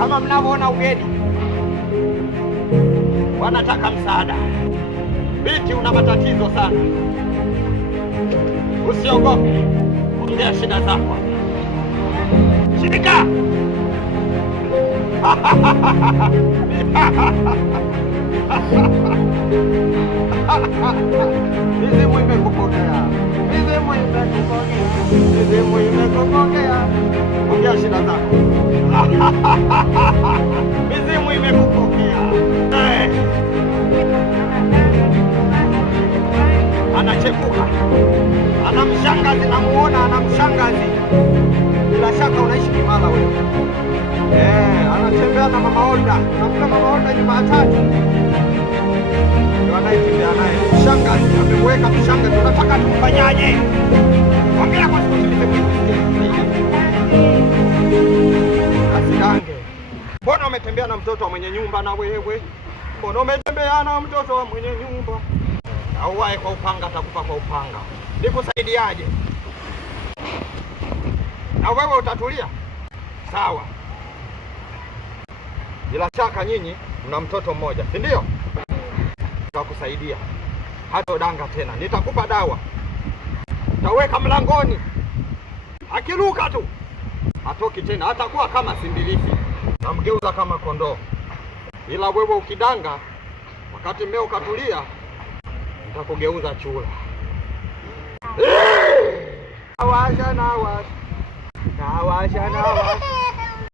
Kama mnavyoona ugeni wanataka msaada. Binti, una matatizo sana, usiogope, ongea shida zako. Shika. Mizimu imekupokea, mizimu imekupokea, mizimu imekupokea. Ongea shida zako. Mizimu imekupokea. Anachepuka, ana mshangazi, namuona ana mshangazi. Bila shaka unaishi Kimara wewe. Anatembea na Mama Olda. Unamjua Mama Olda nyumba ya tatu? Ndio anayetembea naye. Mshangazi amemweka mshangazi. Tunataka tumfanyaje? Ongea kwa sababu asidange. Mbona umetembea na mtoto wa mwenye nyumba na wewe? Mbona umetembea na mtoto wa mwenye nyumba? Auae kwa upanga atakufa kwa upanga. Nikusaidiaje? Na wewe utatulia? Sawa. Bila shaka nyinyi mna mtoto mmoja, si ndio? Nitakusaidia. Hata udanga tena. Nitakupa dawa. Utaweka mlangoni. Akiruka tu hatoki tena, hatakuwa kama simbilifi. Namgeuza kama kondoo. Ila wewe ukidanga, wakati mmeo katulia, nitakugeuza chura. Nawasha nawasha. Nawasha nawasha.